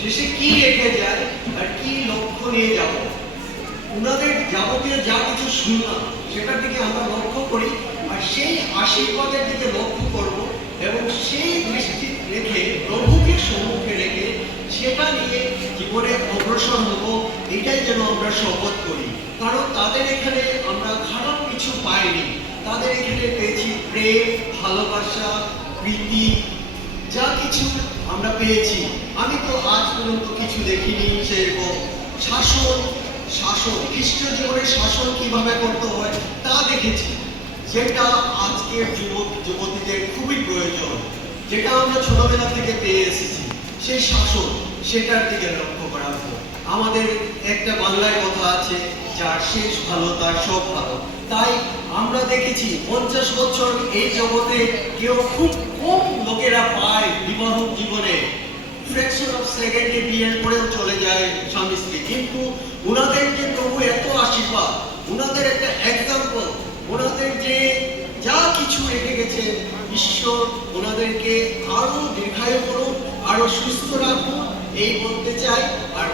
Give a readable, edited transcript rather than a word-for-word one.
শেষে কি রেখে যায় আর কি লক্ষ্য নিয়ে যাব। ওনাদের যাবতীয় যা কিছু শুনলাম সেটার দিকে আমরা লক্ষ্য করি আর সেই আশীর্বাদের দিকে লক্ষ্য করব এবং সেই দৃষ্টি রেখে প্রভুকে সম্মুখে রেখে সেটা নিয়ে জীবনে অগ্রসর হব, এটাই যেন আমরা শপথ করি। কারণ তাদের এখানে আমরা খারাপ কিছু পাইনি, তাদের এখানে পেয়েছি প্রেম, ভালোবাসা, প্রীতি, যা কিছু আমরা পেয়েছি। আমি তো আজ পর্যন্ত কিছু দেখিনি সেরকম শাসন খ্রিস্টীয় জীবনে শাসন কিভাবে করতে হয় তা দেখেছি, যেটা আজকের যুবতীদের খুবই প্রয়োজন, যেটা আমরা ছোটবেলা থেকে পেয়ে এসেছি। সেই শাসন, সেটার দিকে লক্ষ্য করা হতো। আমাদের একটা বাংলায় কথা আছে, যার শেষ ভালো তার সব ভালো। তাই আমরা দেখেছি 50 বছর এই জগতে কেউ খুব কম লোকেরা পায় বিবাহ জীবনে, ফ্র্যাকশন অফ সেকেন্ডে বিয়ের পরেও চলে যায় স্বামী স্ত্রী। কিন্তু ওনাদের যে প্রভু এত আশীর্বাদ, ওনাদের একটা এক্সাম্পল, ওনাদের যে যা কিছু রেখে গেছে ঈশ্বর ওনাদেরকে আরো দীর্ঘায়ু করুন, আরো সুস্থ রাখুন এই বলতে চাই। আর